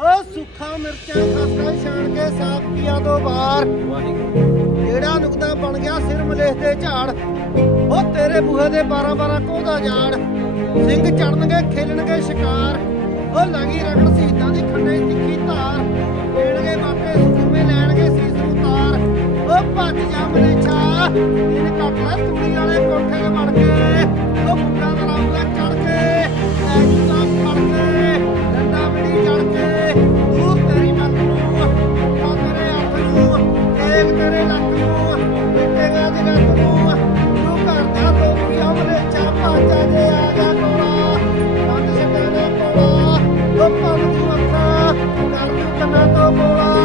ਓ ਸੁੱਖਾ ਮਿਰਚਾਂ ਖਸਕਾ ਛਾਣ ਕੇ ਸਾਫੀਆਂ ਤੋਂ ਬਾਹਰ ਜਿਹੜਾ ਨੁਕਤਾ ਬਣ ਗਿਆ ਸਿਰ ਮਲੇਖ ਦੇ ਝਾੜ? ਉਹ ਤੇਰੇ ਬੂਹੇ ਦੇ 12 12 ਕੋਦਾ ਜਾੜ ਸਿੰਘ ਚੜਨਗੇ, ਖੇਲਣਗੇ ਸ਼ਿਕਾਰ। ਉਹ ਲੱਗੀ ਰਗੜ ਸੀਤਾਂ ਦੀ ਖੰਡੇ ਤਿੱਖੀ ਧਾਰ। ਦੇਣਗੇ ਬਾਟੇ ਸੂਰਮੇ, ਲੈਣਗੇ ਸੀਸ ਨੂੰ ਤਾਰ ਉਹ ਭੱਜ ਜਾ ਮਲੇਛਾ। ਇਹਨੇ ਕੱਟ ਲੈ, ਤੂੜੀ ਵਾਲੇ ਕੋਠੇ ਤੇ ਵੜ ਕੇ po. Huwag po, mag-ingat ka. Nakalimutan na ito po.